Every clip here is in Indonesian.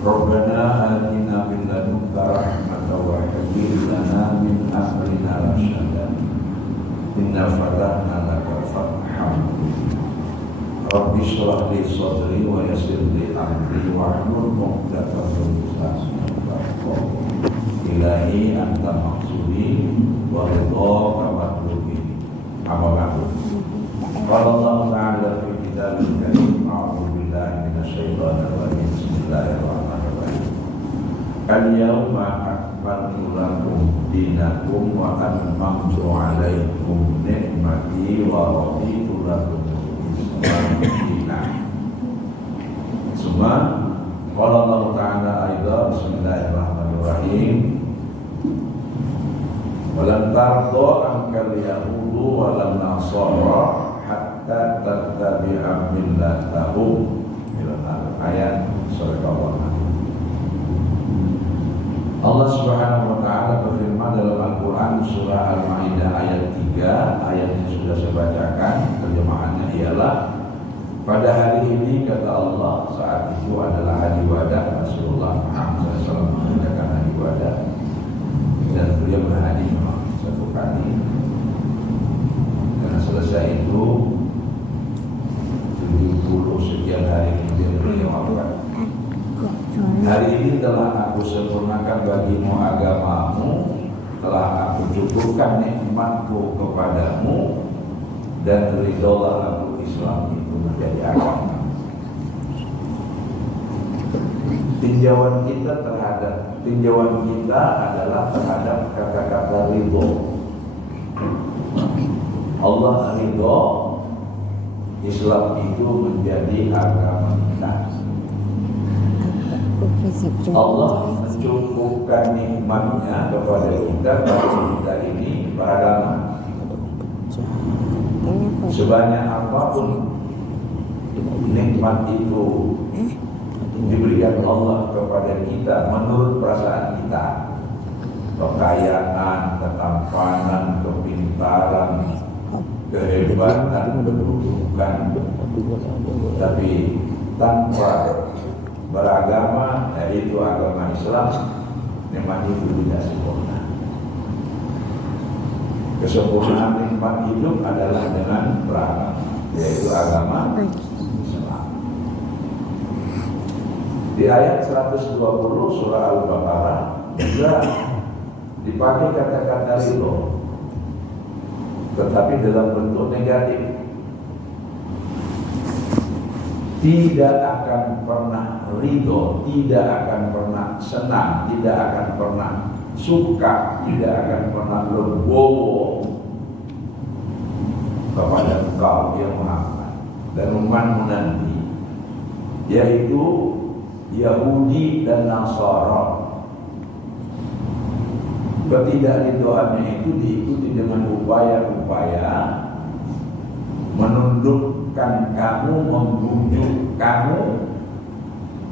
Rabbana atina min ladunka rahmatan wa hayyi lana min amrina rasyada. Inna fatahna laka fathan. Rabbi shrah li sadri wa yassir li amri wahlul 'uqdatam min lisani yafqahu. Ilahi anta maqsudi wa ridha matlubi. Amma ba'du. Qala Allah ta'ala fi kitabil karim, a'udzu billahi minasy syaithanir rajim. Bismillahirrahmanirrahim. Al-yawma akmaltu lakum dinakum wa atmamtu 'alaikum ni'mati wa raditu lakum al-Islam dinan. Semua qala Allah ta'ala aidan, bismillahirrahmanirrahim. Walan tarda ankal yahudu walan nasara hatta tattabi'a millatahum. Ayat surah Allah. Allah Subhanahu wa taala berfirman dalam Al-Qur'an surah Al-Maidah ayat 3, ayat yang sudah saya bacakan, terjemahannya ialah pada hari ini kata Allah, saat itu adalah hari wada, Rasulullah Muhammad SAW mengerjakan hari wada dan beliau berhaji memang satu kali. Karena selesai itu 70 sekian hari kemudian beliau wafat. Hari ini telah aku sempurnakan bagimu agamamu, telah aku cukupkan nikmatku kepadamu, dan ridholah aku Islam itu menjadi agama. Tinjauan kita adalah terhadap kata-kata ridho. Allah ridho, Islam itu menjadi agama kita. Allah mencukupkan nikmatnya kepada kita bagi kita ini beragama. Sebanyak apapun nikmat itu diberikan Allah kepada kita menurut perasaan kita, kekayaan, ketampanan, kepintaran, kehebatan, kedudukan, tapi tanpa beragama, yaitu agama Islam, nikmat itu tidak sempurna. Kesempurnaan nikmat hidup adalah dengan beragama, yaitu agama Islam. Di ayat 120 surah Al-Baqarah juga dipakai kata-kata ridho, tetapi dalam bentuk negatif. Tidak akan pernah ridho, tidak akan pernah senang, tidak akan pernah suka, tidak akan pernah legowo kepada engkau ya Muhammad dan umatmu nanti, yaitu Yahudi dan Nasara. Ketidakridhoannya itu diikuti dengan upaya-upaya menundukkan kamu, membujuk kamu,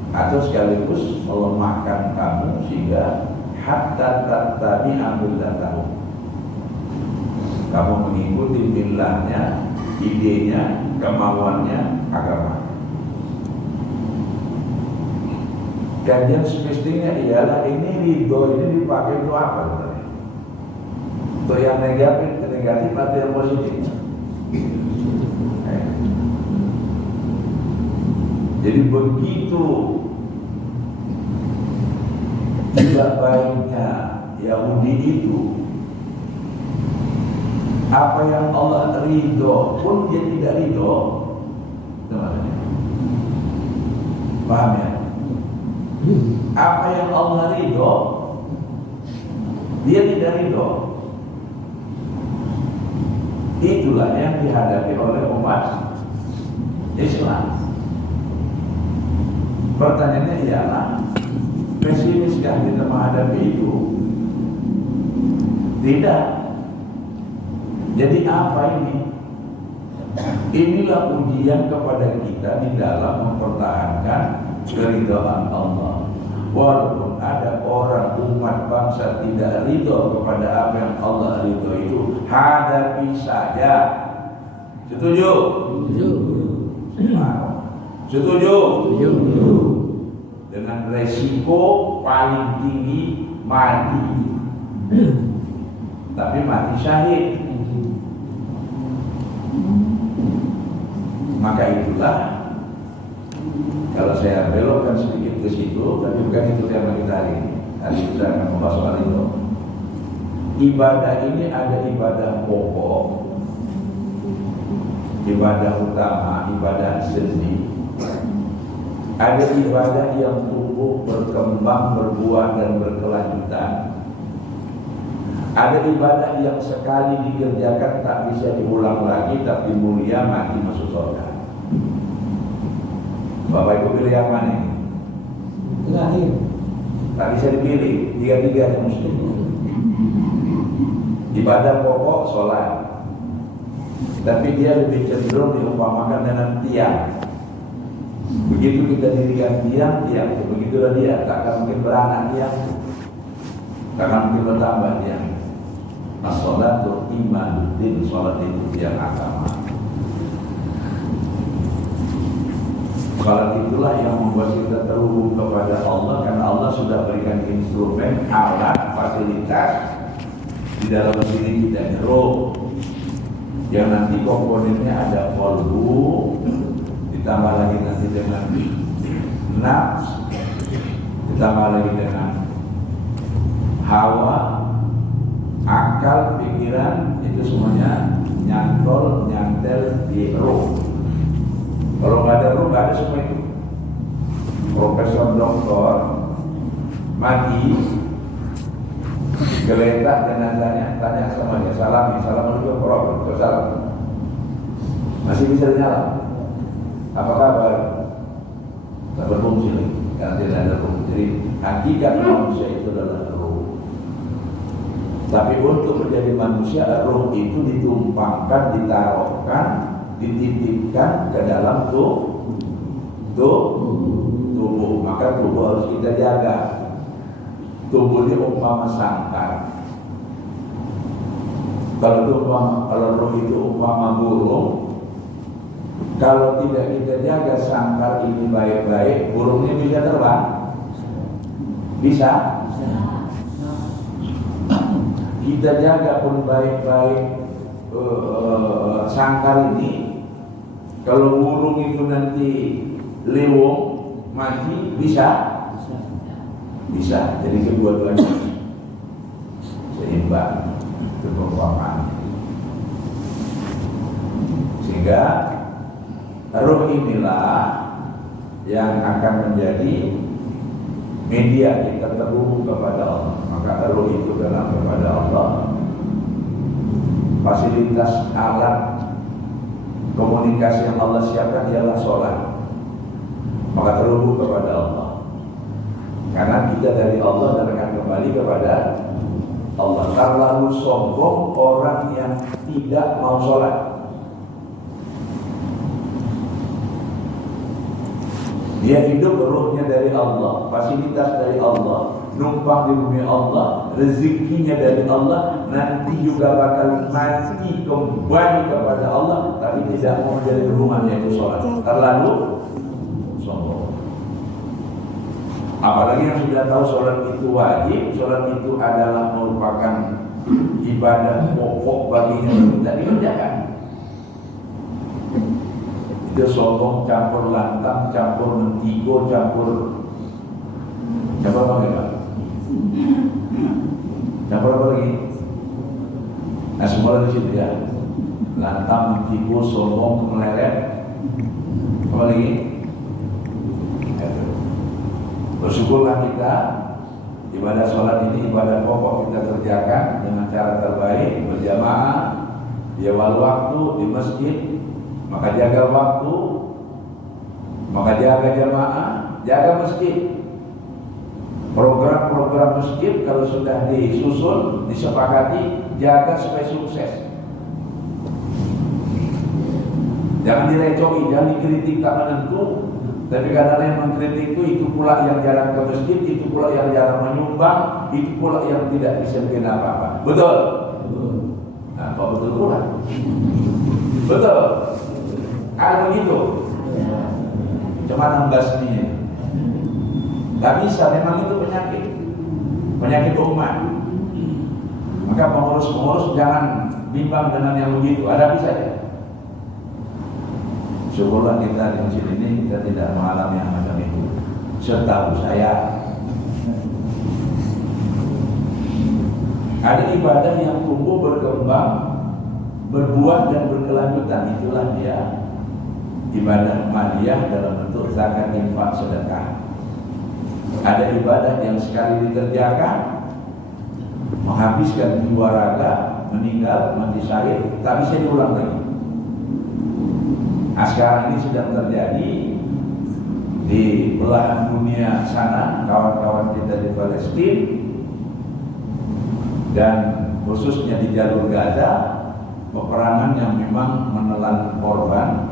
atau sekaligus melemahkan kamu sehingga hatta tattabi'a millatahum, kamu mengikuti millahnya, idenya, kemauannya, agama. Dan yang semestinya ialah ini ridho ini dipakai untuk apa sebenarnya? Untuk yang negatif atau yang positif? Jadi begitu tidak baiknya Yahudi itu, apa yang Allah ridho pun dia tidak ridho. Paham ya? Apa yang Allah ridho dia tidak ridho. Itulah yang dihadapi oleh umat Islam. Pertanyaannya ialah, pesimiskah kita menghadapi itu? Tidak. Jadi apa ini? Inilah ujian kepada kita di dalam mempertahankan keridhaan Allah. Walaupun ada orang umat bangsa tidak ridho kepada apa yang Allah ridho itu, hadapi saja. Setuju? Setuju. Setuju. Dengan dengan resiko paling tinggi mati, tapi mati syahid. Maka itulah, kalau saya belokkan sedikit ke situ, tapi bukan itu tema kita hari ini. Hari ini saya akan membahas soal itu. Ibadah ini ada ibadah pokok, ibadah utama, ibadah seni. Ada ibadah yang tumbuh, berkembang, berbuah dan berkelanjutan. Ada ibadah yang sekali dikerjakan tak bisa diulang lagi, tapi mulia, mati masuk surga. Bapak Ibu pilih yang mana? Terakhir. Tak bisa dipilih, tiga-tiganya mesti. Ibadah pokok sholat, tapi dia lebih cenderung diumpamakan dengan tiang. Begitu kita dirikan tiang, begitulah dia, tak akan mungkin beranak tiang, tak akan mungkin bertambah tiang. As-sholatu imanuddin, sholat itu tiang agama. Sholat itulah yang membuat kita terhubung kepada Allah, karena Allah sudah berikan instrumen, alat, fasilitas di dalam diri kita, roh, yang nanti komponennya ada qalbu, ditambah lagi nanti dengan nafs, ditambah lagi dengan hawa, akal, pikiran, itu semuanya nyantel di roh. Kalau nggak ada roh, nggak ada semua itu. Profesor doktor mati, geletak jenazahnya, tanya sama dia, assalamualaikum warahmatullahi wabarakatuh. Masih bisa nyala? Apa kabar? Tak berfungsi lagi, karena tidak ada roh. Jadi hakikat manusia itu adalah roh. Tapi untuk menjadi manusia, roh itu ditumpangkan, ditaruhkan, dititipkan ke dalam tubuh. Maka tubuh harus kita jaga. Tubuh ini umpama sangkar. Kalau roh itu umpama burung, kalau tidak kita jaga sangkar ini baik-baik, burungnya bisa terbang. Bisa? Kita jaga pun baik-baik sangkar ini. Kalau burung itu nanti lewong mati, bisa? Bisa. Jadi kedua-duanya seimbang, itu perumpamaan. Sehingga roh inilah yang akan menjadi media kita terhubung kepada Allah. Maka roh itu dalam kepada Allah. Fasilitas alat komunikasi yang Allah siapkan ialah sholat. Maka terhubung kepada Allah. Karena kita dari Allah dan akan kembali kepada Allah. Terlalu sombong orang yang tidak mau sholat. Dia hidup ruhnya dari Allah, fasilitas dari Allah, numpang di bumi Allah, rezekinya dari Allah, nanti juga bakal mati kembali kepada Allah, tapi tidak mau menjadi rumahnya itu sholat. Terlalu sombong. Apalagi yang sudah tahu sholat itu wajib, sholat itu adalah merupakan ibadah pokok baginya, tidak dikerjakan. Itu sombong, campur lantang, campur mentiko, campur apa lagi Pak? Campur apa lagi? Nah semua di situ ya. Lantang, mentiko, sombong, meleret. Apa lagi? Bersyukurlah kita ibadah sholat ini, ibadah pokok kita kerjakan dengan cara terbaik, berjamaah di awal waktu di masjid. Maka jaga waktu, maka jaga jamaah, jaga masjid. Program-program masjid kalau sudah disusun, disepakati, jaga supaya sukses. Jangan direcoki, jangan dikritik tak menentu. Tapi kadang-kadang yang mengkritik itu pula yang jarang ke masjid, itu pula yang jarang menyumbang, itu pula yang tidak bisa bikin apa-apa. Betul? Nah, kok betul pula? Betul? Ada begitu? Cuma 16 nih. Gak bisa, memang itu penyakit umat. Maka pengurus-pengurus jangan bimbang dengan yang begitu, hadapi saja. Syukurlah kita di masjid ini kita tidak mengalami yang macam itu. Setahu saya ada ibadah yang tumbuh berkembang, berbuah dan berkelanjutan, itulah dia ibadah maliyah dalam bentuk zakat, infak, sedekah. Ada ibadah yang sekali dikerjakan menghabiskan jiwa raga, meninggal, mati syahid, tak bisa diulang lagi. Nah, sekarang ini sedang terjadi di belahan dunia sana, kawan-kawan kita di Palestina dan khususnya di jalur Gaza, peperangan yang memang menelan korban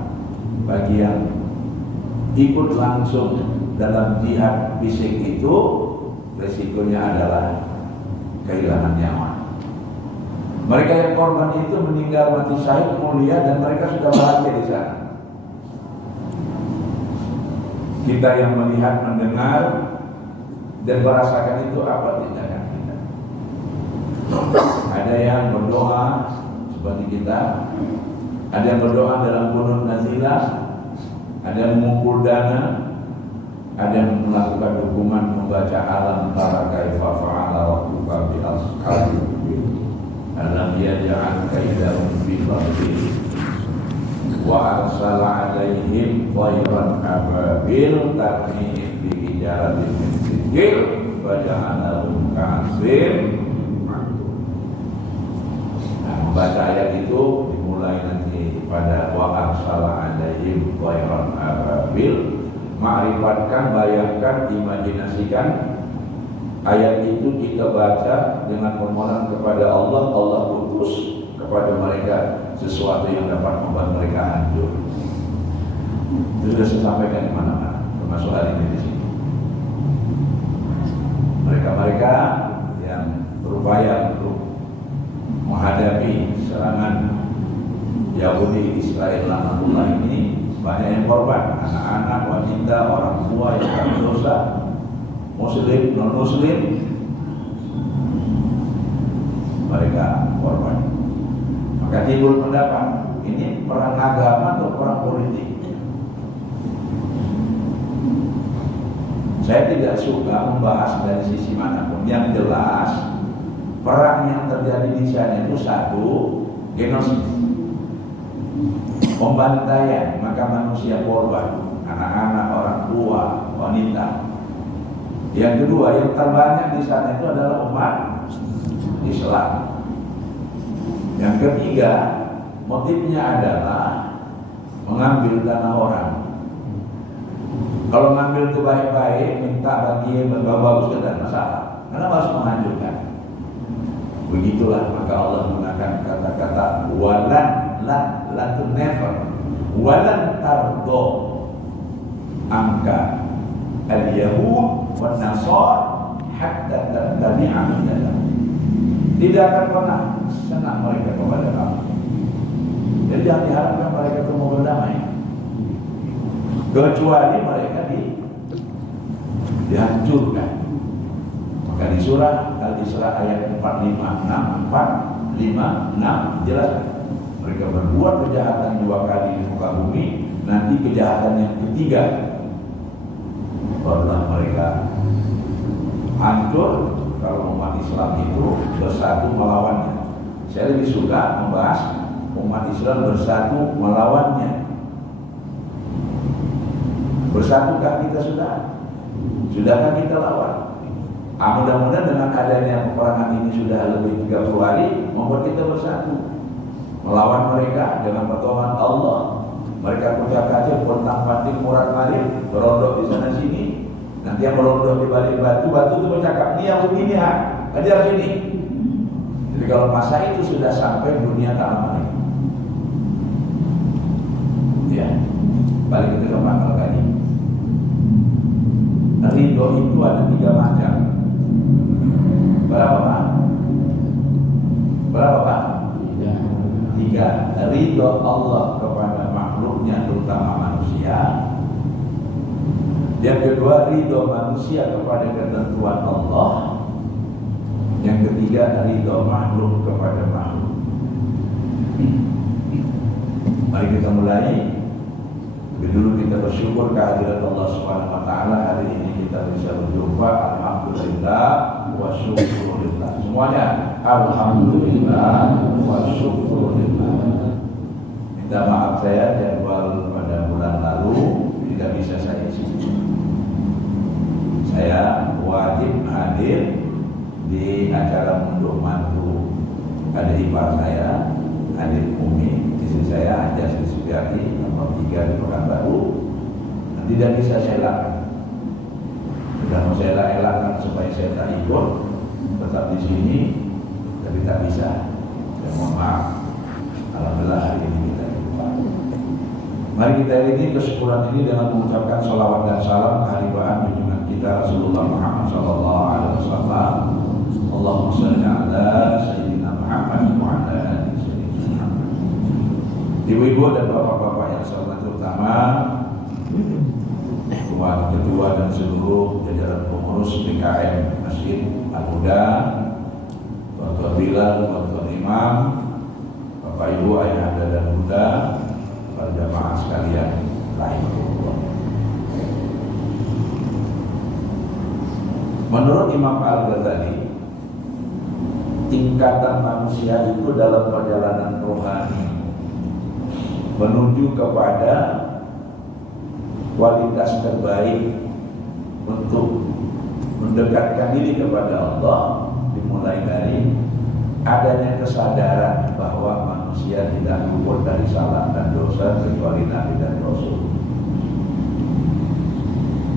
bagi yang ikut langsung dalam jihad fisik itu, resikonya adalah kehilangan nyawa. Mereka yang korban itu meninggal mati syahid mulia dan mereka sudah bahagia di sana. Kita yang melihat, mendengar dan merasakan itu apa tindakan kita? Ada yang berdoa seperti kita, ada yang berdoa dalam qunut nazilah, ada yang mengumpul dana, ada yang melakukan dukungan membaca alam tara kaifa fa'ala rabbuka bi ashabil fil alam yaj'al kaidahum fi tadlil wa arsala 'alaihim tayran ababil tarmihim bi hijaratin min sijil wa ja'alahum ka'asfin. Membaca ayat itu dimulai nanti pada wa arsala 'alaihim tayran ababil. Ma'rifatkan, bayangkan, imajinasikan ayat itu kita baca dengan permohonan kepada Allah. Allah utus kepada mereka sesuatu yang dapat membuat mereka hancur. Itu sudah saya sampaikan di mana-mana, termasuk hari ini di sini. Mereka-mereka yang berupaya untuk menghadapi serangan Yahudi Israel laknatullah ini, banyak yang korban, anak-anak, wanita, orang tua yang tak berdosa, muslim, non-muslim, mereka korban. Maka timbul pendapat, ini perang agama atau perang politik? Saya tidak suka membahas dari sisi manapun. Yang jelas, perang yang terjadi di sana itu satu, genosida, pembantaian, maka manusia korban, anak-anak, orang tua, wanita. Yang kedua, yang terbanyak di sana itu adalah umat Islam. Yang ketiga, motifnya adalah mengambil tanah orang. Kalau mengambil itu baik-baik, minta bagi yang bagus tidak masalah, karena harus menghancurkan. Begitulah maka Allah menggunakan kata-kata walan, lan to never, walan tardo angka al-yahud wa nasar hatta tattabi'a millahum. Tidak akan pernah senang mereka kepada kamu. Jadi jangan diharapkan mereka itu mau berdamai, kecuali mereka dihancurkan. Maka di surah Al-Isra ayat 456 jelas mereka berbuat kejahatan 2 kali di muka bumi, nanti kejahatan yang ketiga barulah mereka hancur kalau umat Islam itu bersatu melawannya. Saya lebih suka membahas umat Islam bersatu melawannya. Bersatukah kita sudah? Sudahkah kita lawan? Mudah-mudahan dengan adanya peperangan ini sudah lebih 30 hari membuat kita bersatu melawan mereka dengan pertolongan Allah. Mereka puncak kaca, pontang-panting, murad-marid, berondok di sana sini. Nanti yang berondok di balik batu itu bercakap, ini yang begini hadir sini. Jadi kalau masa itu sudah sampai, dunia tak lama lagi. Ya, balik kita ke pangkal tadi. Ridho itu ada 3 macam. Berapa Pak? Berapa Pak? 3. Ridho Allah kepada makhluknya, terutama manusia. Yang kedua, ridho manusia kepada ketentuan Allah. Yang ketiga, ridho makhluk kepada makhluk. Mari kita mulai. Lebih dulu kita bersyukur kehadirat Allah Subhanahu wa taala. Hari ini kita bisa berjumpa. Alhamdulillah wa syukurillah. Semuanya alhamdulillah wa syukurillah. Minta maaf saya jadwal pada bulan lalu tidak bisa saya isi. Saya wajib hadir di acara unduh mantu ada ipar saya, adik Umi, istri saya Haja Sri Sugiarti, nomor 3 di Pekanbaru. Tidak bisa saya elakkan. Sudah mau saya elakkan supaya saya tak ikut, tetap di sini, tapi tak bisa. Saya mohon maaf. Alhamdulillah hari ini kita jumpa. Mari kita ini kesyukuran ini dengan mengucapkan salawat dan salam kehadiran junjungan kita Rasulullah Muhammad sallallahu alaihi wasallam. Allahumma shalli ala sayyidina Muhammad wa ala ali sayyidina Muhammad. Ibu-ibu dan bapak-bapak yang saya hormati, terutama tuan ketua dan seluruh jajaran pengurus PKM Masjid Al-Huda, tuan-tuan Bilal, tuan-tuan Imam, Bapak Ibu, Ayahanda dan Bunda, para jamaah sekalian rahimahullah. Menurut Imam Al-Ghazali, tingkatan manusia itu dalam perjalanan rohani menuju kepada kualitas terbaik untuk mendekatkan diri kepada Allah dimulai dari adanya kesadaran bahwa manusia tidak luput dari salah dan dosa kecuali Nabi dan Rasul.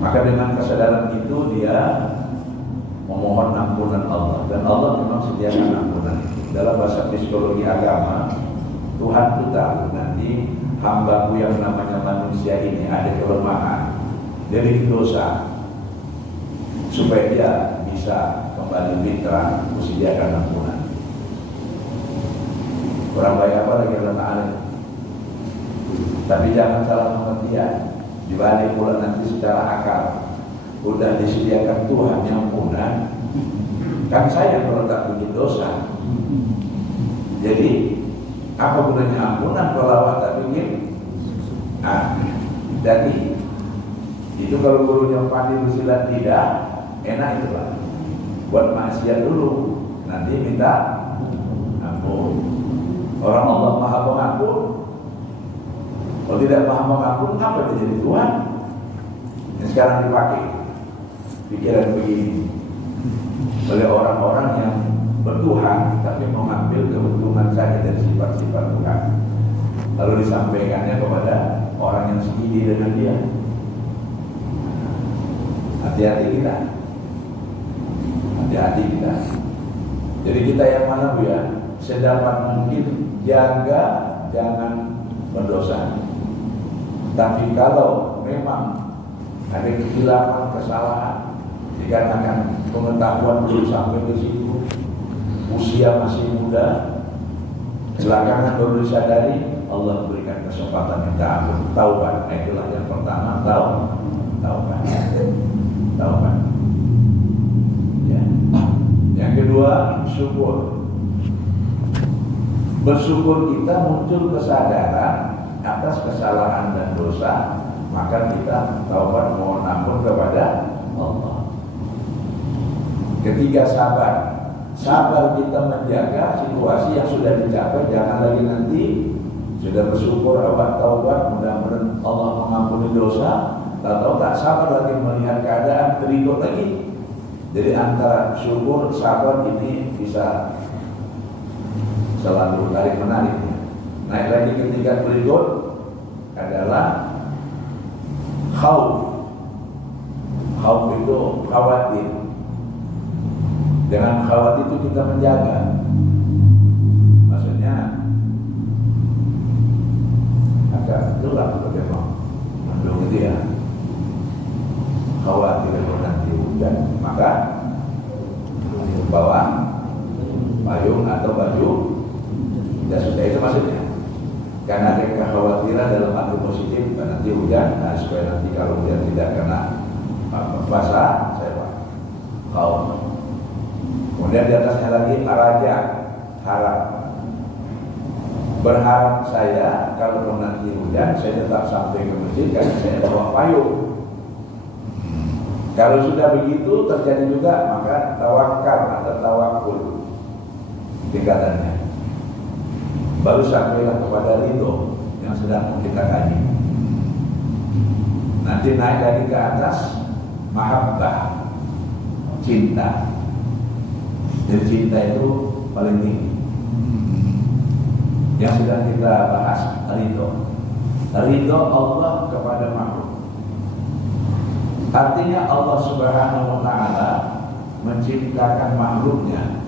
Maka dengan kesadaran itu dia memohon ampunan Allah, dan Allah memang sediakan ampunan itu. Dalam bahasa psikologi agama, Tuhan itu tahu nanti hambaku yang namanya manusia ini ada kelemahan dari dosa, supaya dia bisa kembali fitrah, disediakan ampunan. Orang baik apa lagi Allah Ta'ala. Tapi jangan salah pengertian, dibalik pula nanti secara akal udah disediakan Tuhan yang ampunan, kan saya kalau tak bikin dosa. Jadi apa gunanya ampunan kalau awak tak bikin? Jadi itu kalau gurunya pandai bersilat tidak enak itu lah. Buat maksiat dulu, nanti minta ampun. Orang Allah Maha Pengampun. Kalau tidak Maha Pengampun, apa dia jadi Tuhan? Yang sekarang dipakai pikiran begini oleh orang-orang yang bertuhan tapi mengambil keuntungan saja dari sifat-sifat Tuhan, lalu disampaikannya kepada orang yang seidi dengan dia. Hati-hati kita, hati-hati kita. Jadi kita yang mana Bu ya, sedapat mungkin jaga jangan berdosa. Tapi kalau memang ada kehilangan, kesalahan, dikarenakan pengetahuan belum sampai ke situ, usia masih muda, belakangan baru disadari, Allah berikan kesempatan minta ampun, taubat. Itulah yang pertama, taubat. Ya. Yang kedua, syukur. Bersyukur kita muncul kesadaran atas kesalahan dan dosa, maka kita taubat mohon ampun kepada Allah. Ketiga, sabar kita menjaga situasi yang sudah dicapai. Jangan lagi nanti sudah bersyukur awal taubat, mudah-mudahan Allah mengampuni dosa, tahu tak sabar lagi melihat keadaan berikut lagi. Jadi antara syukur sabar ini bisa selalu tarik menarik. Naik lagi ke tingkat berikut adalah khauf. Khauf itu khawatir. Dengan khawatir itu kita menjaga. Maksudnya agak gelap bagaimana mendung itu ya. Khawatir kalau nanti hujan, maka bawa payung atau baju. Ya sudah, itu maksudnya. Karena ada kekhawatiran dalam arti positif, nanti hujan, supaya nanti kalau hujan tidak kena bahasa saya Pak. Kaum. Kemudian di atasnya lagi raja, harap. Berharap saya kalau nanti hujan saya tetap sampai ke masjid karena saya bawa payung. Kalau sudah begitu terjadi juga maka tawakal atau tawakul tingkatannya. Baru sampailah kepada ridho yang sedang kita kaji. Nanti naik lagi ke atas mahabbah, cinta. Jadi cinta itu paling tinggi. Yang sedang kita bahas ridho. Ridho Allah kepada makhluk. Artinya Allah Subhanahu wa taala menciptakan makhluknya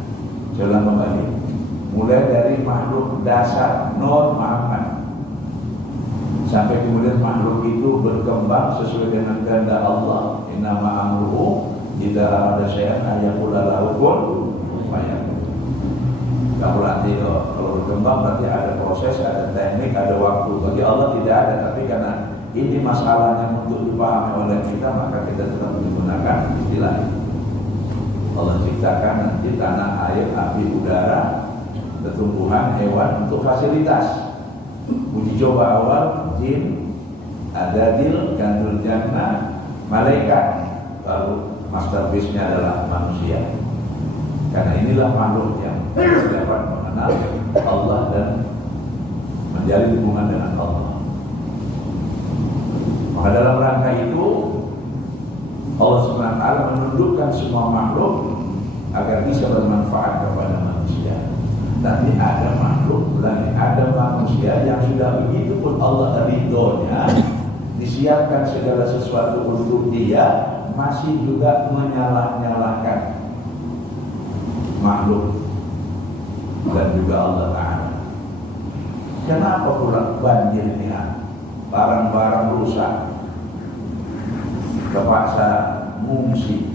dalam membalik. Mulai dari makhluk dasar normal sampai kemudian makhluk itu berkembang sesuai dengan kehendak Allah. Innama amruhu idza arada syai'an an yaqula lahu kun fayakun. Kalau nanti kalau berkembang berarti ada proses, ada teknik, ada waktu. Bagi Allah tidak ada, tapi karena ini masalahnya untuk dipahami oleh kita, maka kita tetap menggunakan istilah. Allah ciptakan nanti tanah, air, api, udara, tumbuhan, hewan untuk fasilitas. Uji coba awal jin, adadil, gandul jannah, malaikat, lalu masterpiece-nya adalah manusia. Karena inilah makhluk yang dapat mengenal Allah dan menjalin hubungan dengan Allah. Maka dalam rangka itu Allah SWT menundukkan semua makhluk agar bisa bermanfaat kepada manusia. Tapi ada makhluk dan ada manusia yang sudah begitu pun Allah ridhonya, disiapkan segala sesuatu untuk dia, masih juga menyalah-nyalahkan makhluk dan juga Allah Ta'ala. Kenapa pula banjirnya, barang-barang rusak, terpaksa mengungsi?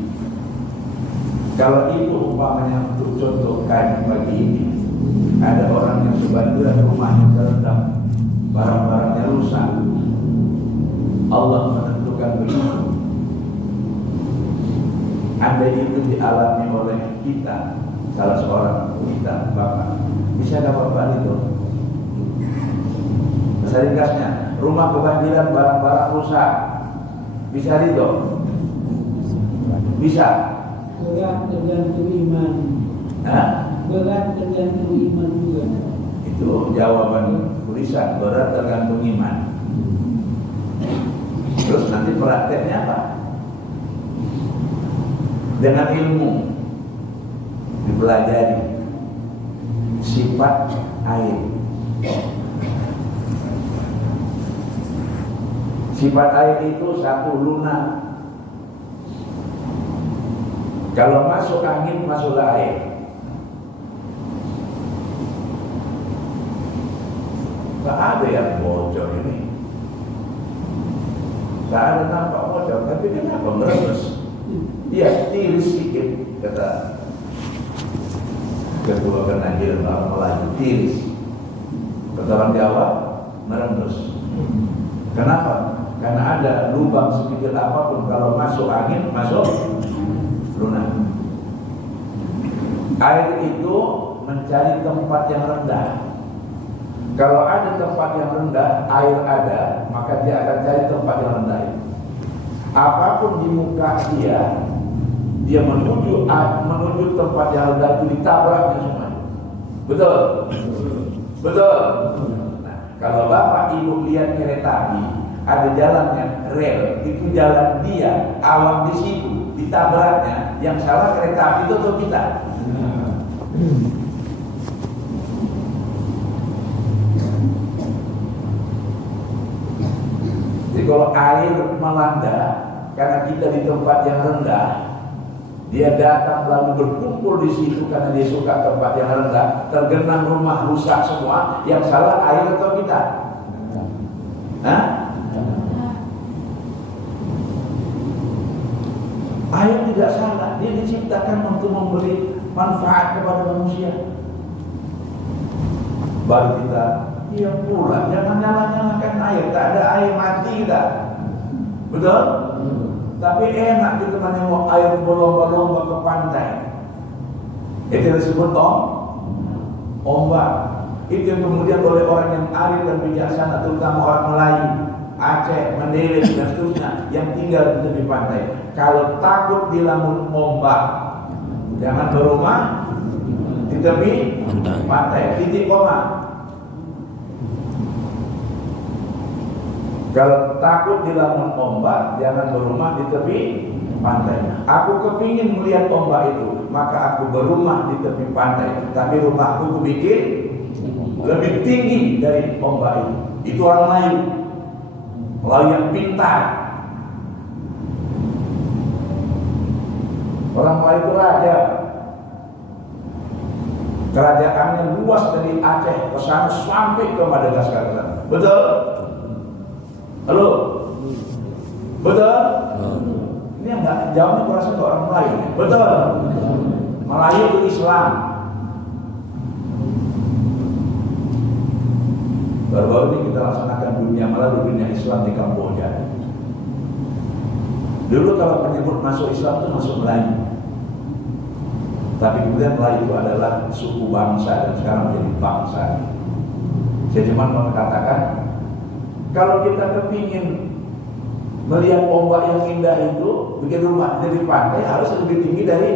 Kalau itu umpamanya untuk contoh kayak pagi ini, ada orang yang sebantuan rumahnya terendam, barang-barangnya rusak, Allah menentukan begitu. Andai itu dialami oleh kita, salah seorang kita, Bapak, bisa dapat balik itu. Masa ringkasnya, rumah kebanjiran, barang-barang rusak, bisa itu? Bisa. Berat tergantung iman. Hah? Berat tergantung iman juga. Itu jawaban tulisan, berat tergantung iman. Terus nanti prakteknya apa? Dengan ilmu dipelajari sifat air. Sifat air itu satu, lunak. Kalau masuk angin, masuklah air. Tak ada yang bocor ini. Tak ada nampak bocor, tapi kenapa merebus? Iya, tiris sedikit, kata ketua Kenajian orang Melayu, tiris. Kata orang Jawa, merembes. Kenapa? Karena ada lubang sedikit apapun, kalau masuk angin, masuk lunak. Air itu mencari tempat yang rendah. Kalau ada tempat yang rendah, air ada, maka dia akan cari tempat yang rendah. Apapun di muka dia menuju tempat yang rendah itu ditabraknya semua. Betul? Betul? Nah, kalau Bapak Ibu lihat kereta api, ada jalannya, rel, itu jalan dia, awam di situ, ditabraknya, yang salah kereta api itu atau kita? Jadi kalau air melanda, karena kita di tempat yang rendah, dia datang lalu berkumpul di situ karena dia suka tempat yang rendah, tergenang rumah, rusak semua. Yang salah air atau kita? Hah? Air tidak salah, dia diciptakan untuk memberi manfaat kepada manusia. Baru kita, iya pula, jangan nyala-nyalakan air, tak ada air mati kita. Betul? Tapi enak kita menengok air berlomba-lomba ke pantai. Itu disebut ombak. Itu yang kemudian oleh orang yang arif dan bijaksana, terutama orang Melayu, Aceh, Mandailing dan seterusnya yang tinggal di tepi pantai. Kalau takut dilamun ombak, jangan berumah di tepi pantai. Titik koma. Kalau takut dilamun ombak, jangan berumah di tepi pantai. Aku kepingin melihat ombak itu, maka aku berumah di tepi pantai. Tapi rumahku aku bikin lebih tinggi dari ombak itu. Itu orang Melayu yang pintar. Orang Melayu itu raja. Kerajaannya luas dari Aceh ke sana sampai ke Madagaskar. Betul? Halo? Betul? Ini yang nggak jawabnya kurasa ke orang Melayu. Betul? Melayu itu Islam. Baru-baru ini kita laksanakan dunia Melayu, dunia Islam di Kamboja. Dulu kalau menyebut masuk Islam itu masuk Melayu. Tapi kemudian Melayu itu adalah suku bangsa dan sekarang menjadi bangsa. Saya cuma mau katakan, kalau kita kepingin melihat ombak yang indah itu, bikin rumah di pantai harus lebih tinggi dari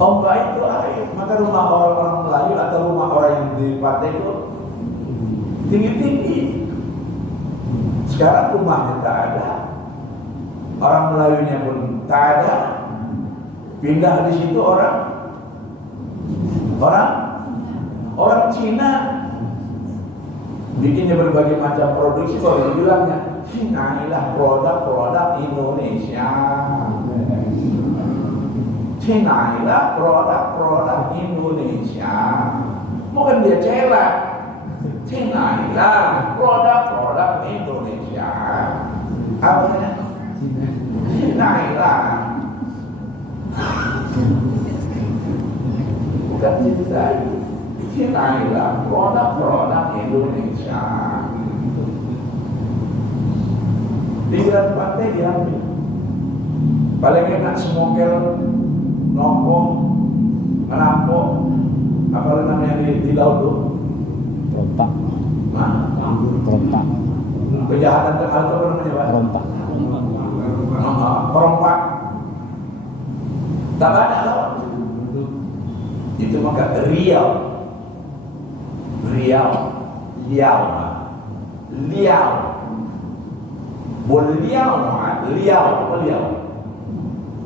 ombak itu air. Maka rumah orang-orang Melayu atau rumah orang yang di pantai itu tinggi-tinggi. Sekarang rumahnya tak ada, orang Melayunya pun tak ada. Pindah di situ orang Cina, bikinnya berbagai macam produksi. Kalau bilangnya, inilah produk Indonesia. Inilah produk Indonesia. Bukan dia cela. Inilah produk Indonesia. Apa ya? Inilah. Bukan cinta. Inilah produk Indonesia. Di jalan pantai diambil. Paling enak smokel, nongkrong, merampok, apa namanya di laut tuh? Perompak. Perompak. Kejahatan terhadap apa namanya Pak? Perompak. Perompak. Tak ada lawan. Itu maka Riau.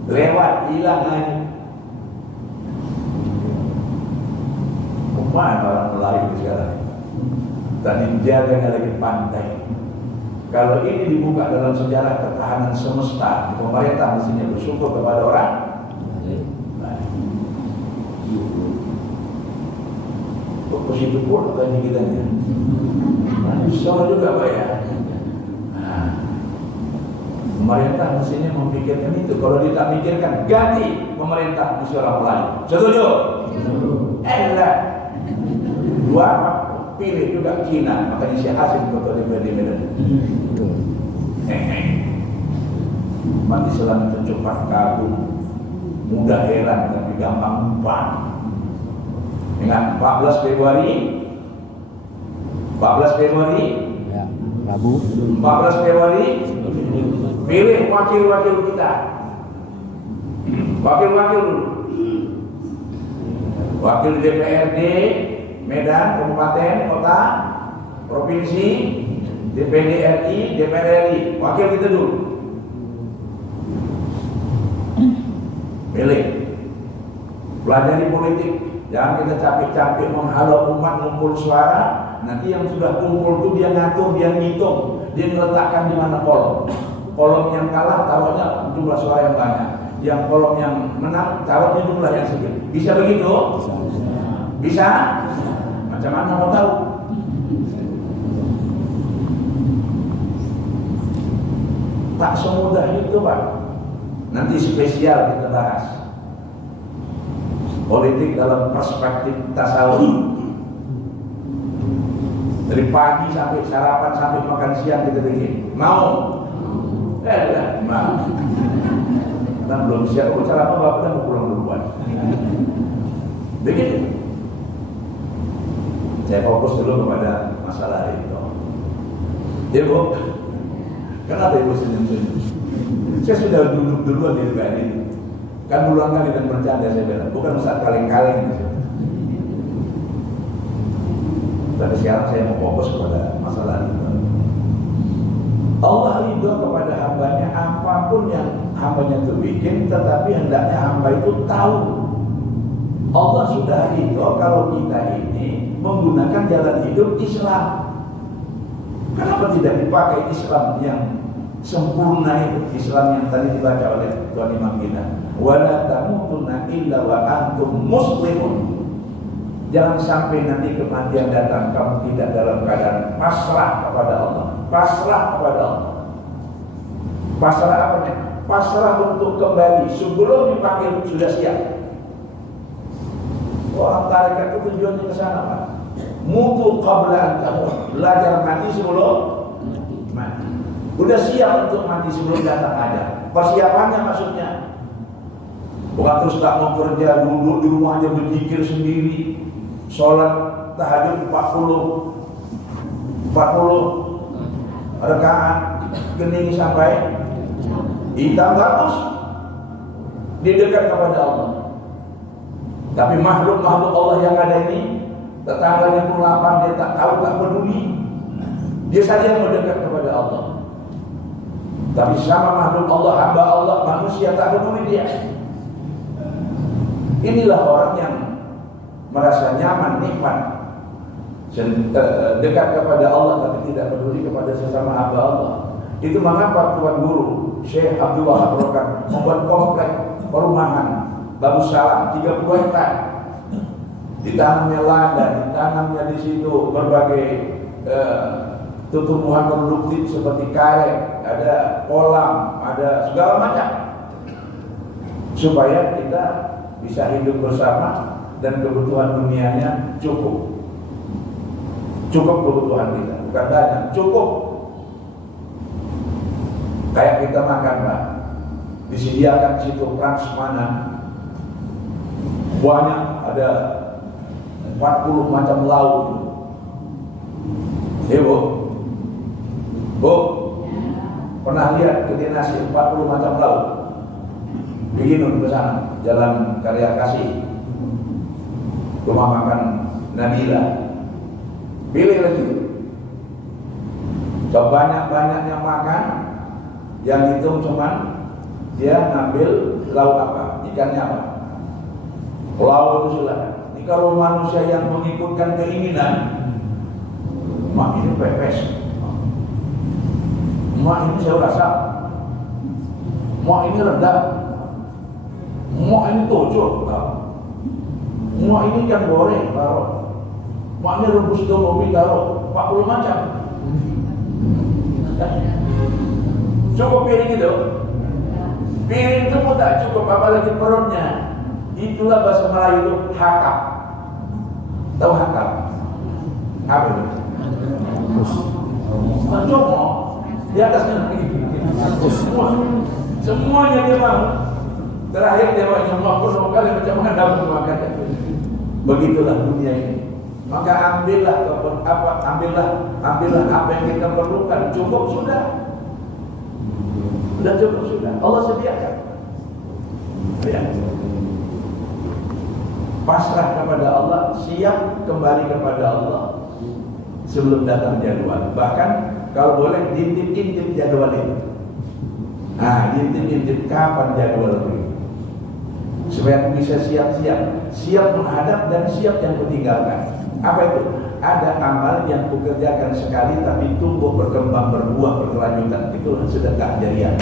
Lewat hilang aja. Kemana orang Melayu sekarang? Dan dijaga lagi pantai. Kalau ini dibuka dalam sejarah ketahanan semesta, pemerintah mestinya bersyukur kepada orang. Kok situ pun tadi kita nya. Susah juga Pak ya. Pemerintah mestinya memikirkan itu. Kalau dia tak mikirkan, ganti pemerintah mesti orang Melayu. Setuju? Elah. Dua pilih juga Cina, makanya si Hasim ketua DPRD Medan. Umat Islam itu cepat kagum, mudah heran tapi gampang lupa. Ingat 14 Februari Ya, Rabu. 14 Februari pilih wakil-wakil kita. Wakil-wakil dulu. Wakil DPRD Medan, kabupaten, kota, provinsi, DPD RI, DPR RI. Wakil kita dulu. Pilih. Pelajari politik. Jangan kita capek-capek menghalau umat ngumpul suara. Nanti yang sudah kumpul itu dia ngatur, dia ngitung, dia meletakkan di mana kolom. Kolom yang kalah taruhnya jumlah suara yang banyak. Yang kolom yang menang taruhnya jumlah yang sedikit. Bisa begitu? Bisa? Macam mana mau tahu? Tak semudah itu Pak. Nanti spesial kita bahas politik dalam perspektif tasawuf. Dari pagi sampai sarapan sampai makan siang kita bikin. Mau? Maaf. Nah, belum siap cara apa bapak mau pulang duluan. Begitu. Saya fokus dulu kepada masalah itu. Ibu, kenapa ibu senyum-senyum? Saya sudah duduk duluan di depan ini. Kan berulang kali dan bercanda saya bilang, bukan saat kaleng-kaleng. Tapi sekarang saya mau fokus kepada masalah itu. Allah ridho kepada hambanya apapun yang hambanya itu bikin, tetapi hendaknya hamba itu tahu. Allah sudah ridho kalau kita ini menggunakan jalan hidup Islam. Kenapa tidak dipakai Islam yang sempurna itu, Islam yang tadi dibaca oleh Tuan Imam kita, wala tamutunna illa wa antum muslimun. Jangan sampai nanti kematian datang kamu tidak dalam keadaan pasrah kepada Allah. Pasrah kepada Allah. Pasrah apa nih? Pasrah untuk kembali sebelum dipanggil sudah siap. Orang tarekat itu tujuannya ke sana, Pak. Mutu qabla an tamut. Belajar mati sebelum mati. Udah siap untuk mati sebelum datang aja. Persiapannya maksudnya bukan terus tak mau kerja, duduk di rumah aja berzikir sendiri, sholat tahajud 40 rakaat, kening sampai hitam bagus, didekat kepada Allah. Tapi makhluk-makhluk Allah yang ada ini, tetangganya pun lapar, dia tak tahu, tak peduli. Dia saja yang mendekat kepada Allah. Tapi sama makhluk Allah, hamba Allah, manusia tak peduli dia. Inilah orang yang merasa nyaman, nikmat, dekat kepada Allah tapi tidak peduli kepada sesama hamba Allah. Itu mengapa Tuan Guru Syekh Abdul Wahab Rokan membuat komplek perumahan Bagus Salam 30 hektar. Ditanamnya lada, ditanamnya di situ berbagai tumbuhan produktif seperti karet, ada kolam, ada segala macam, supaya kita bisa hidup bersama dan kebutuhan dunianya cukup. Cukup kebutuhan kita, bukan banyak, cukup. Kayak kita makan, Pak, disediakan di situ prasmanan banyak, ada 40 macam lauk. Bu, pernah lihat kedai nasi 40 macam lauk? Begini ke sana, Jalan Karya Kasih, rumah makan Nabila. Pilih lagi. Sebanyak-banyaknya makan, yang hitung cuman dia ngambil lauk apa, ikannya apa. Lauk itu silakan. Ini kalau manusia yang mengikutkan keinginan, mak ini pepes, mak ini sayur asam, mak ini rendang, mak ini tojo, mak ini ikan goreng taruh, mak ini rebus domobi taruh, 40 macam. Cukup piring itu? Piring itu pun tak cukup, apalagi perutnya. Itulah bahasa Melayu itu hakap. Tahu hakap? Apa itu? Mencoba di atasnya lagi. Semuanya dia mau. Terakhir dia mau nyemok kali macam mana dapat makan. Begitulah dunia ini. Maka ambillah apa yang kita perlukan. Cukup sudah. Sudah cukup sudah. Allah sediakan. Ya. Pasrah kepada Allah, siap kembali kepada Allah sebelum datang jadwal. Bahkan kalau boleh diintip-intip jadwal itu. Nah, diintip-intip kapan jadwal itu, supaya bisa siap-siap, siap menghadap dan siap yang ditinggalkan. Apa itu? Ada amal yang kukerjakan sekali tapi tumbuh, berkembang, berbuah, berkelanjutan. Itu sedekah jariah.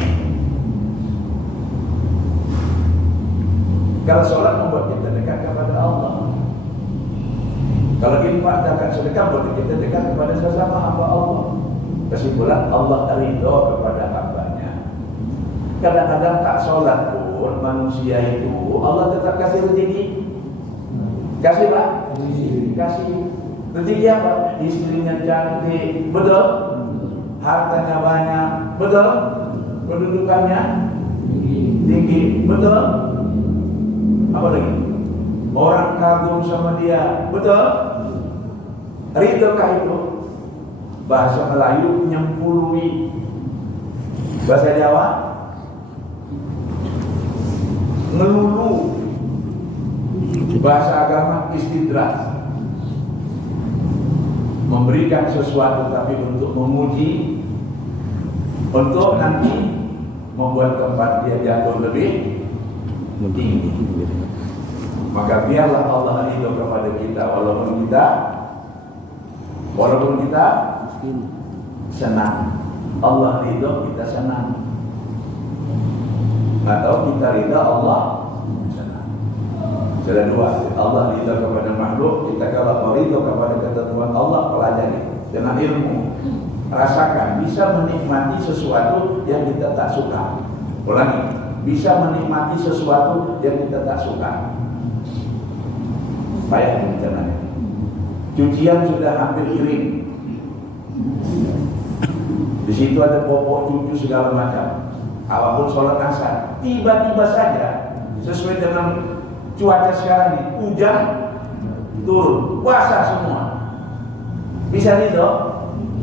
Kalau sholat membuat kita dekat kepada Allah. Kalau infak dan sedekah membuat kita dekat kepada sesama hamba Allah. Kesimpulan, Allah ridho kepada hambanya. Kadang-kadang tak sholat pun manusia itu Allah tetap kasih rezeki. Kasih Pak? Kasih. Rezeki apa? Istrinya cantik, betul? Hartanya banyak, betul? Kedudukannya tinggi, betul? Apa lagi? Orang kagum sama dia, betul? Ridhokah itu? Bahasa Melayu nyempului. Bahasa Jawa ngelulu. Bahasa agama istidrak. Memberikan sesuatu tapi untuk memuji, untuk nanti membuat tempat dia jatuh lebih tinggi. Maka biarlah Allah ridho kepada kita walaupun kita senang. Allah ridho, kita senang. Atau kita ridho, Allah senang. Sudah dua. Allah ridho kepada makhluk. Kita kalau ridho kepada ketentuan Allah, pelajari dengan ilmu. Rasakan, bisa menikmati sesuatu yang kita tak suka. Ulangi, bisa menikmati sesuatu yang kita tak suka. Payah rencananya. Cucian sudah hampir kering. Di situ ada popok cucu segala macam. Apapun sholat asar, tiba-tiba saja sesuai dengan cuaca sekarang ini, hujan turun, basah semua. Bisa ridho?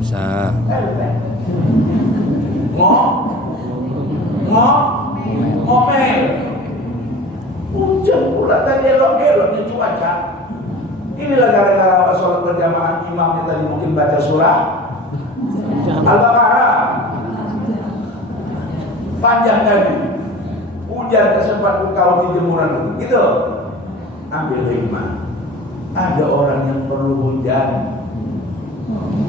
Bisa. Ngomel. Hujan pula tadi elok-eloknya cuaca. Inilah gara-gara sholat berjamaah imamnya tadi mungkin baca surah Al-Baqarah panjang tadi. Hujan kesempatan kau di jemuran gitu. Ambil hikmah. Ada orang yang perlu hujan,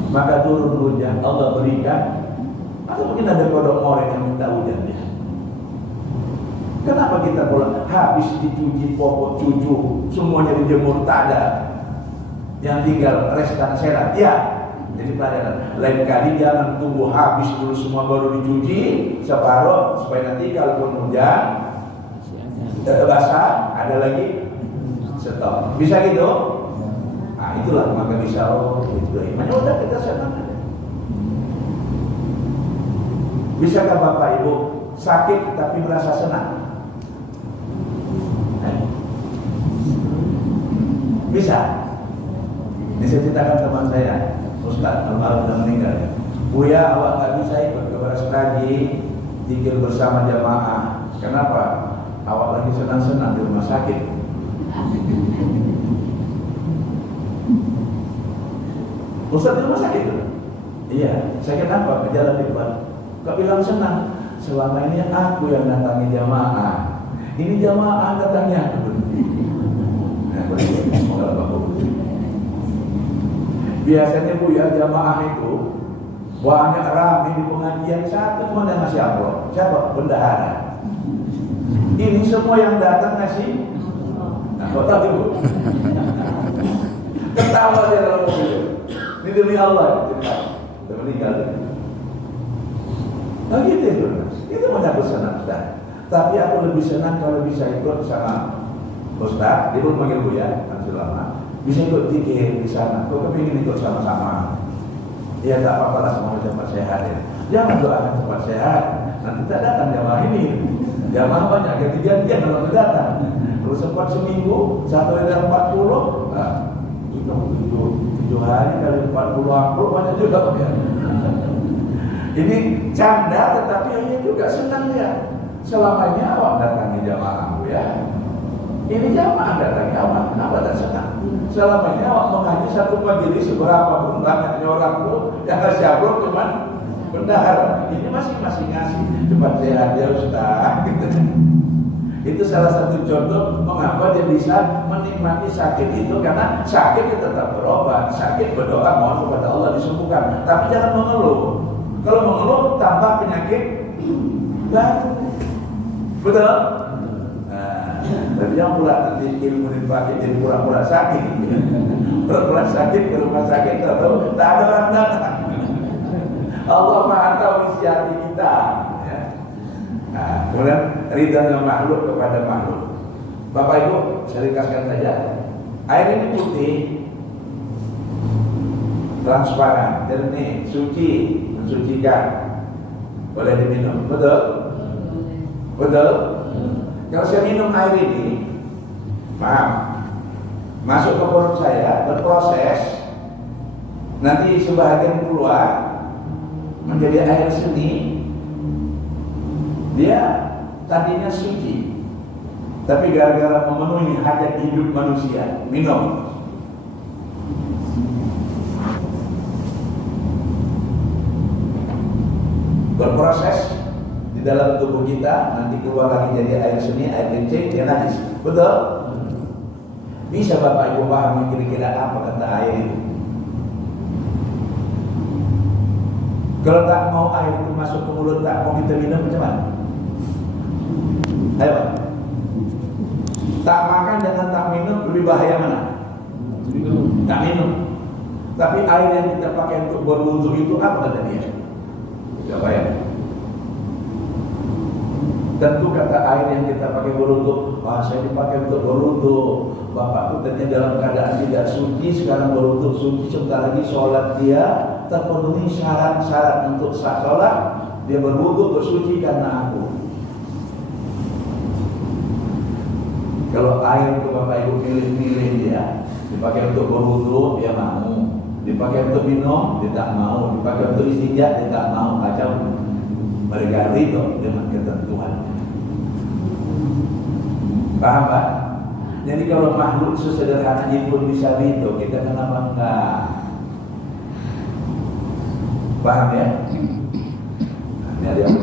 maka turun hujan, Allah berikan. Atau mungkin ada kodok morek yang minta hujan dia. Kenapa kita pulang habis dicuci popok cucu, semuanya dijemur, tak ada yang tinggal restan serat? Ya, jadi pelajaran. Lain kali jangan tunggu habis dulu semua baru dicuci separuh, supaya nanti kalaupun hujan basah ada lagi stop. Bisa gitu? Nah itulah maka bisa itu imannya udah kita senang. Bisakah Bapak Ibu sakit tapi merasa senang? Bisa. Ini saya ceritakan teman saya, Ustaz almarhum sudah meninggal. Buya, awak tak bisa ikut ke Baras Raji, zikir bersama jamaah. Kenapa? Awak lagi senang-senang di rumah sakit. Ustaz di rumah sakit? Iya. Sakit apa? Gejala tiba. Kau bilang senang. Selama ini aku yang datangi jamaah. Ini jamaah datangnya aku. Biasanya Bu ya jamaah itu banyak ramai di pengajian, satu cuma yang ngasih amplop. Siapa? Bendahara. Ini semua yang datang ngasih. Nah, kau tahu Ibu? Ketawa dia dalam mobil. Ini demi Allah. Sudah meninggal. Nah gitu itu. Itu mana aku senang Ustaz. Tapi aku lebih senang kalau bisa ikut sama Ustaz. Dia pun panggil Buya, nanti lama. Bisa ikut zikir di sana. Kau kepingin ikut sama-sama. Ya tak apa-apa lah, semua cepat sehat ya. Jangan doakan cepat sehat. Nanti tak datang jamaah ini. Jamaah banyak ganti-gantian kalau tidak datang. Terus sempat seminggu 1 hari 40. Nah, itu 7 hari kali 40 banyak juga ya. Ini canda tetapi ini juga senang dia. Selamanya awak datangi jamaah ya. Ini jamaah datangi awak, kenapa tak senang? Selamanya awak mengaji satu majelis seberapa pun banyaknya orang tuh yang kasih abrol cuman bendahara. Ini masih ngasih cepat sehat ya Ustaz. Gitu. Itu salah satu contoh mengapa dia bisa menikmati sakit itu, karena sakit itu tetap berobat, sakit berdoa mohon kepada Allah disembuhkan, tapi jangan mengeluh. Kalau mengeluh tambah penyakit baru. Betul? Tapi jangan pula nanti ilmu dipakai jadi pura-pura sakit. Pura-pura sakit ke rumah sakit atau tak ada orang datang. Allah Maha tahu isi hati kita. Ya. Nah, kemudian ridha makhluk kepada makhluk. Bapak Ibu, saya ringkaskan saja. Air ini putih, transparan, jernih, suci, mensucikan. Boleh diminum, betul? Betul? Kalau saya minum air ini, maaf, masuk ke perut saya, berproses, nanti sebahagian keluar menjadi air seni. Dia tadinya suci, tapi gara-gara memenuhi hajat hidup manusia, minum. Berproses di dalam tubuh kita, nanti keluar lagi jadi air seni, air kencing, dia najis. Betul? Bisa Bapak Ibu pahami kira-kira apa kata air itu? Kalau tak mau air itu masuk ke mulut, tak mau kita minum, macam mana? Ayo. Tak makan dengan tak minum lebih bahaya mana? Tak minum. Tapi air yang kita pakai untuk berwudu itu apa kata dia? Tidak bahaya. Tentu kata air yang kita pakai berwudu, saya dipakai untuk berwudu. Bapakku ternyata dalam keadaan tidak suci, sekarang berwudu suci, sebentar lagi sholat dia terpenuhi syarat-syarat untuk sah sholat, dia berwudu bersuci karena aku. Kalau air itu Bapak Ibu pilih-pilih dia, dipakai untuk berwudu dia mau, dipakai untuk minum dia tak mau, dipakai untuk istinja dia tak mau, kacau. Mereka ridho dengan ketentuan. Paham Pak? Jadi kalau makhluk sesederhana ini pun bisa ridho, kita kenapa enggak? Paham ya? Ini ada yang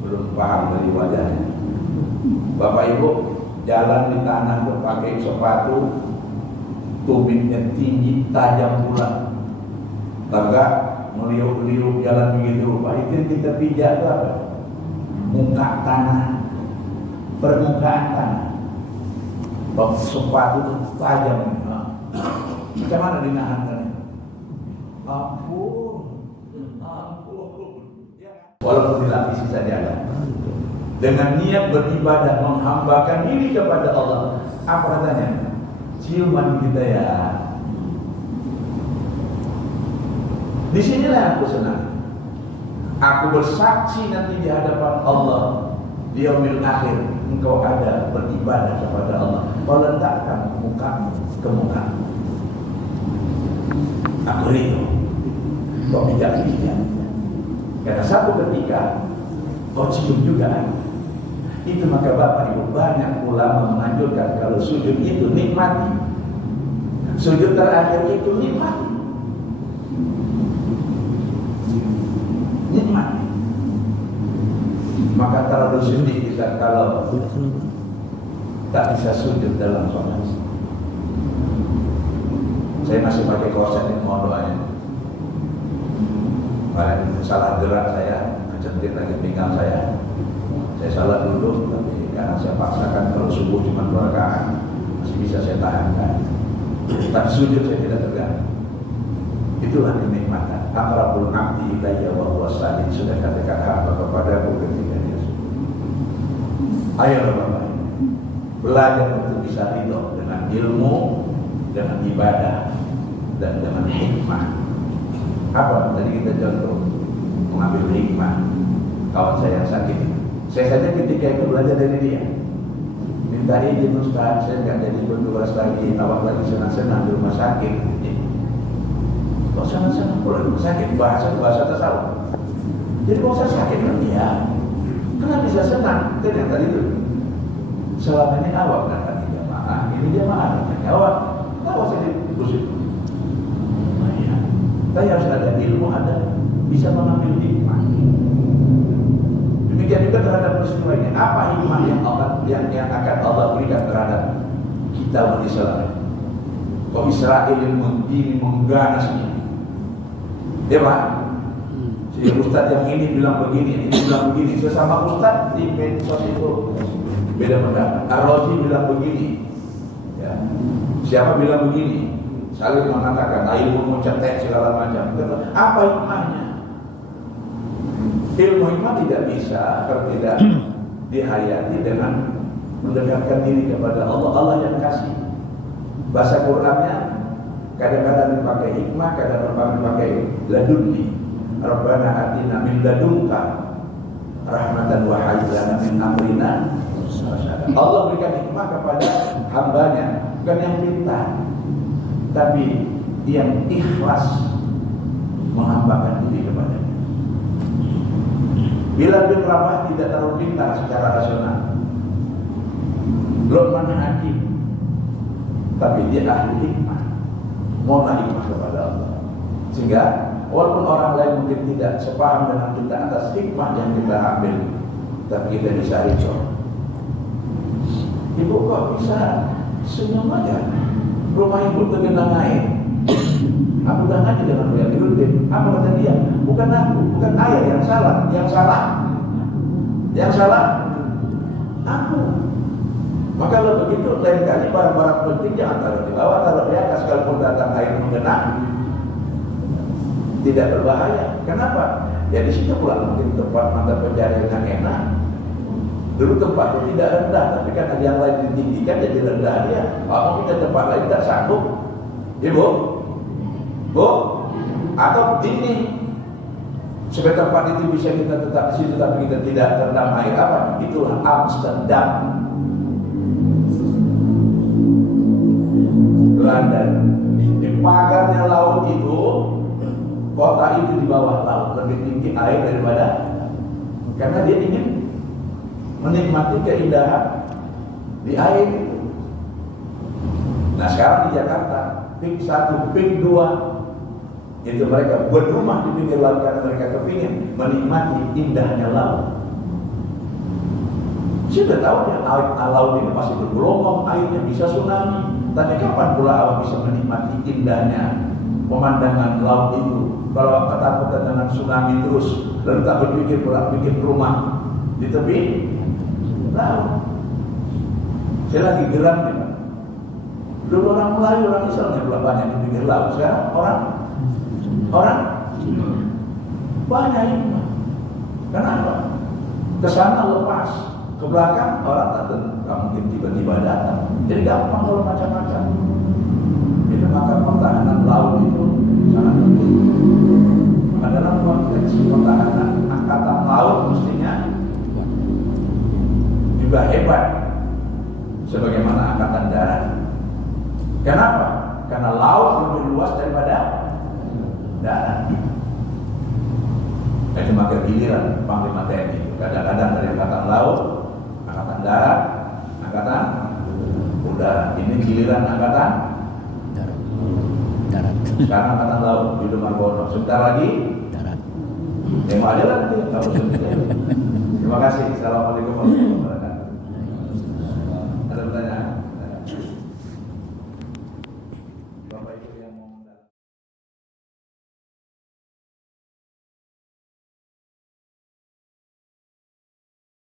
belum paham dari wajahnya. Bapak Ibu jalan di tanah berpakai sepatu tubingnya tinggi tajam pula, agak meliuk-liuk jalan begitu rupa, itu kita pijak itu apa? Muka tanah, permukaan tanah. Sepatu itu tajam, macam mana dinahankan? Ampun. Walaupun dilapisi saja dengan niat beribadah menghambakan diri kepada Allah. Apa katanya? Ciuman kita ya. Di sinilah aku senang. Aku bersaksi nanti di hadapan Allah di yaumil akhir, engkau ada beribadah kepada Allah. Kau letakkan mukamu ke mukamu. Aku rindu. Kau bijak-bijak. Karena satu ketika kau cium juga. Itu maka Bapak Ibu banyak ulama menganjurkan kalau sujud itu nikmati. Sujud terakhir itu nikmati. Nikmati. Maka terlalu sedih kita kalau tak bisa sujud dalam sholat. Saya masih pakai korset ini, mohon doanya. Kemarin salah gerak saya, kecentit lagi pinggang saya. Saya salah dulu, tapi karena saya paksakan kalau subuh cuma 2 rakaat masih bisa saya tahankan. Tapi sujud saya tidak tegak. Itulah kenikmatan. Aqrabul abdi ilayya wa huwa sajid, sudah katakan hamba kepadaku ketika dia sujud. Ayo Bapak, belajar untuk bisa ridho dengan ilmu, dengan ibadah, dan dengan hikmah. Apa tadi kita contoh mengambil hikmah. Kawan saya yang sakit, saya saja ketika itu belajar dari dia. Minta izin Ustaz, saya nggak jadi bertugas lagi, awak lagi senang-senang di rumah sakit. Kok senang-senang pulang di rumah sakit? Bahasa tasawuf. Jadi kok saya sakit kan dia? Kenapa bisa senang? Kan yang tadi itu. Selama ini awak datang di jamaah, ini jamaah datang awak. Awak saya pusing. Nah, ya. Tapi harus ada ilmu, ada bisa mengambil hikmah. Demikian juga terhadap peristiwa ini. Apa hikmah yang akan Allah berikan terhadap kita umat Islam? Kok Israel yang begini mengganas ini? Ya Pak, si Ustaz yang ini bilang begini, ini bilang begini. Sesama Ustaz di medsos itu beda pendapat. Ar-Razi bilang begini, ya. Siapa bilang begini? Saling mengatakan, ilmu mencetek segala macam. Apa hikmahnya? Ilmu hikmah tidak bisa kalau tidak dihayati dengan mendekatkan diri kepada Allah. Allah yang kasih. Bahasa Qur'annya kadang-kadang dipakai hikmah, kadang-kadang dipakai ladunni. Rabbana atina min ladunka rahmatan wa hayyana min amrina. Allah berikan hikmah kepada hambanya, bukan yang pintar, tapi yang ikhlas menghambakan diri kepadanya. Bila bin Rabah tidak terlalu pintar secara rasional, Luqman Hakim, tapi dia ahli hikmah, mohonlah hikmah kepada Allah, sehingga walaupun orang lain mungkin tidak sepaham dengan kita atas hikmah yang kita ambil, tapi kita bisa ricau. Ibu kok bisa senyum aja? Rumah ibu tergenang air. Aku udah ngaji dengan Buya Nurudin. Apa kata dia? Bukan aku, bukan ayah yang salah. Yang salah aku. Maka kalau begitu lain kali barang-barang penting jangan taruh di bawah, taruh di atas. Kalaupun datang air menggenang, tidak berbahaya. Kenapa? Ya di situ pula mungkin tempat mata pencarian yang enak. Dulu tempat itu tidak rendah, tapi karena yang lain ditinggikan jadi rendah dia. Mungkin di tempat lain tidak sanggup. Ibu, Bu, atau ini supaya tempat itu bisa kita tetap di situ, tapi kita tidak terendam air apa? Itulah Amsterdam, London. Di pagarnya laut itu, kota itu di bawah laut, lebih tinggi air daripada, karena dia ingin menikmati keindahan di air itu. Nah sekarang di Jakarta, pik 1, pik 2, itu mereka berumah di pinggir laut karena mereka kepingin menikmati indahnya laut. Sudah tahu ya, laut ini pasti bergelombang, airnya bisa tsunami. Tapi kapan pula awak bisa menikmati indahnya pemandangan laut itu? Kalau awak ketakutan dengan tsunami terus, lalu tak berpikir pula bikin rumah di tepi laut. Saya lagi geram nih Pak. Dulu orang Melayu, orang Islam yang pula banyak di pinggir laut. Sekarang orang banyak ini. Kenapa? Kesana lepas, ke belakang orang tak mungkin tiba-tiba datang. Jadi gampang kalau macam-macam. Itu maka pertahanan laut itu sangat penting. Dalam konteks pertahanan angkatan laut mestinya juga hebat sebagaimana angkatan darat. Kenapa? Karena laut lebih luas daripada darat. Itu maka giliran Panglima TNI kadang-kadang dari angkatan laut, angkatan darat, angkatan udara. Ini giliran angkatan darat. Sekarang angkatan laut di Margono. Sebentar lagi darat. Mau aja lah nanti. Terima kasih. Assalamualaikum warahmatullahi wabarakatuh.